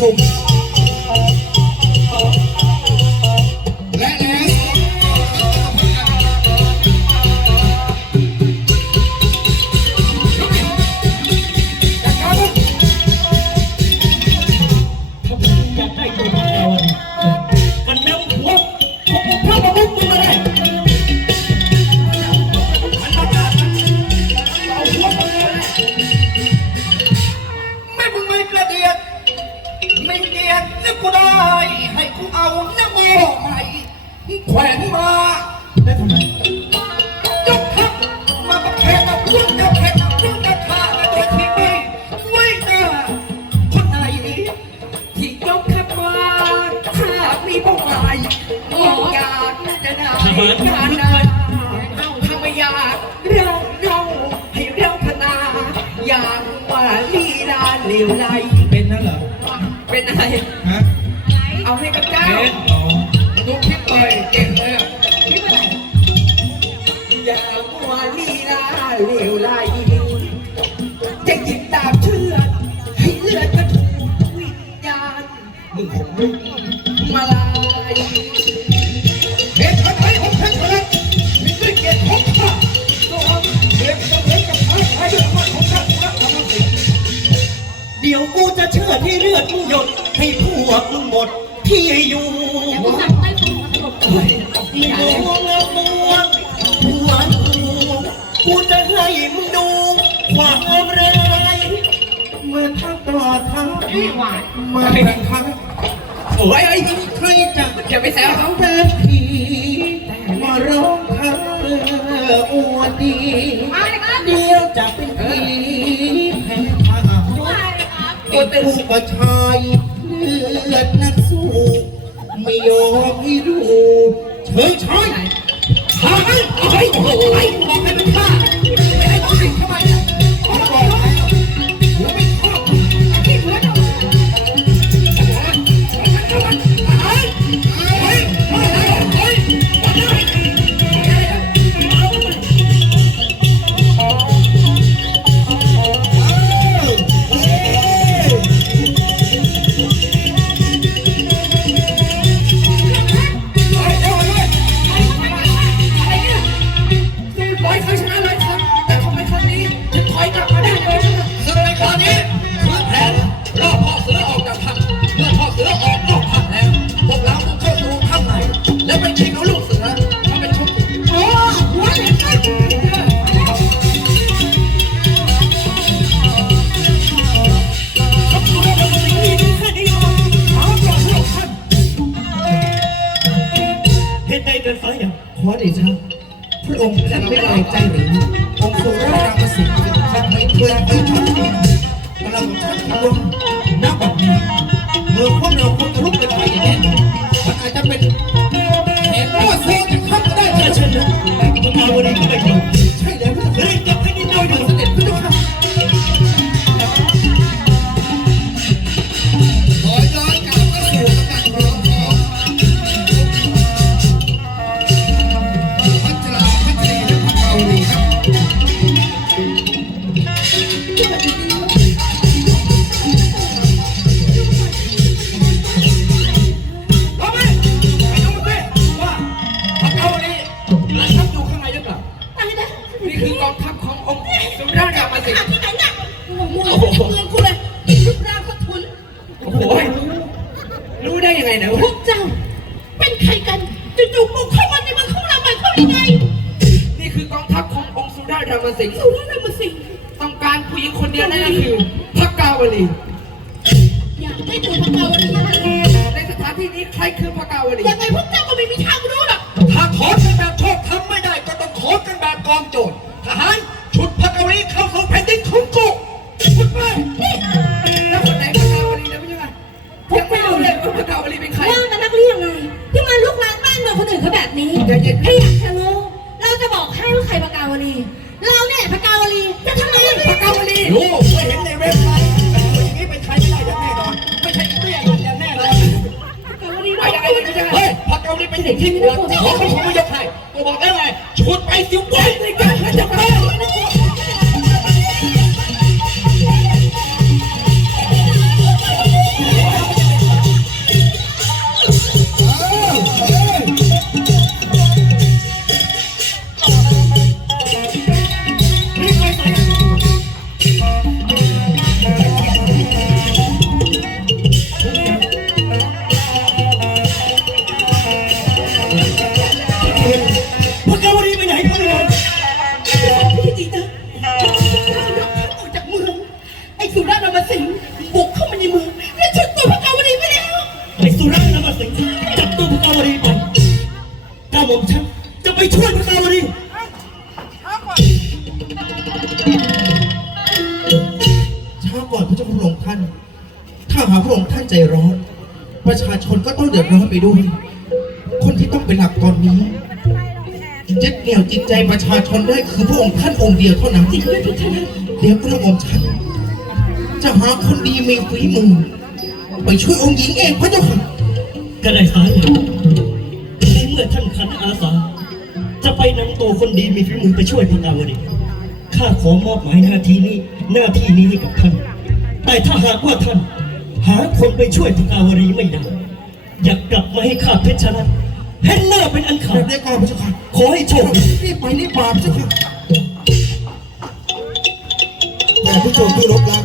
ชุม แขวนมาได้ทำไมยกทัพมาประเคนเอาพุ่งจะเพ็ดพุ่งจะฆ่าและตัวที่นี่ไว้หน้าคนไหนนี้ที่ยกทัพมาถ้ามีเป้าหมายอยากจะได้งานนาเอาทำไมอยากเราเราให้เราพนาอยากว่าลีลาเหลวไหลเป็นนั่นเหรอเป็นอะไรฮะเอาให้กับเจ้าเป็นอ๋อลูกคิดไปเก่งเลย มึงคงมึงมาลายเหตุการณ์ไหนของท่านเถิดมีด้วยเกียรติของข้าตัวเสียงจะเหมือนกับท้าทายด้วยอำนาจของท่านพระธรรมสิงห์เดี๋ยวกูจะเชื่อที่เลือดมึงหยดให้พวกมึงหมดที่อยู่มีดวงละมวงหัวกูกูจะให้มึงดูความร้ายเมื่อทั้งต่อทั้งเมื่อทั้ง โอ้ยไอ้ใครจะอย่าไปแซวเขาเป็นผีมาร้องเธออวดดีเดียวจะเป็นผีแพ้ทางตัวเป็นผู้ประชายเลือดนักสู้ไม่ยอมให้ดูเฉยชายหาให้เอาให้โอ้ยบอกให้ ขอเดชะพระองค์ท่านไม่ไว้ใจหรือองค์ทรงราชประสิทธิ์ทำให้เพื่อนไปทันกำลังทันทวงณบัดนี้เมื่อพวกเราคงจะลุกเป็นไฟอย่างแน่นอนมันอาจจะเป็น ร์มาสิงห์สุราษฎร์มาสิงต้องการผู้หญิงคนเดียวนั่นก็คือพระกาวลีอยากได้ตัวพระเกาวลีในสถานที่นี้ใครคือพระกาวลียังไงพวกเจ้าก็ไม่มีทางรู้หรอกถ้าขอกันแบบชอบทำไม่ได้ก็ต้องขอกันแบบกองโจรทหารชุดพระกวีเข้าสู่แผ่นดินของกูชุดไปแล้วคนไหนพระกาวลีนะพี่ชายยังไม่รู้เลยว่าพระกาวลีเป็นใครว่ามันนักเรียงไงที่มาลุกลานบ้านเมืองคนอื่นเขาแบบนี้ใจเย็นถ้าอยากจะรู้เราจะบอกให้ว่าใครพระกาวลี เราเนี่ยพระกาวลีจะทำไมพระกาวลีรู้เคยเห็นในเว็บไซต์แต่ตัวอย่างนี้เป็นใครไม่ได้อย่างแน่นอน ไม่ใช่เตี้ยอย่างแน่นอนพระกาวลีไปเรายังไงพี่ชายเฮ้ยพระกวีเป็นเด็กที่เหนือขอไม่ขอไม่ยกให้ตัวบอกได้ไงชุดไปสิวะในการให้จะไป ช้าก่อนพระเจ้าพระองค์ท่าน ถ้าหากพระองค์ท่านใจร้อน ประชาชนก็ต้องเดือดร้อนไปด้วย คนที่ต้องเป็นหลักตอนนี้ยึดเหนี่ยวจิตใจประชาชนได้คือพระองค์ท่านองค์เดียวเท่านั้นจริงด้วยทุกท่านเดี๋ยวกระหม่อมฉันจะหาคนดีมีฝีมือไปช่วยองค์หญิงเองพระเจ้าค่ะก็ได้สายในเมื่อท่านขันอาสา จะไปนำตัวคนดีมีฝีมือไปช่วยพระกาวดี ข้าขอมอบหมายหน้าที่นี้ หน้าที่นี้ให้กับท่าน แต่ถ้าหากว่าท่าน หาคนไปช่วยพระกาวรีไม่ได้ อยากกลับมาให้ข้าเพชรรัตน์เห็นหน้าเป็นอันขาดได้ก่อนพระเจ้าค่ะขอให้โชคดีรีบไปรีบมาพระเจ้าค่ะแต่ผู้ชมที่รบรัก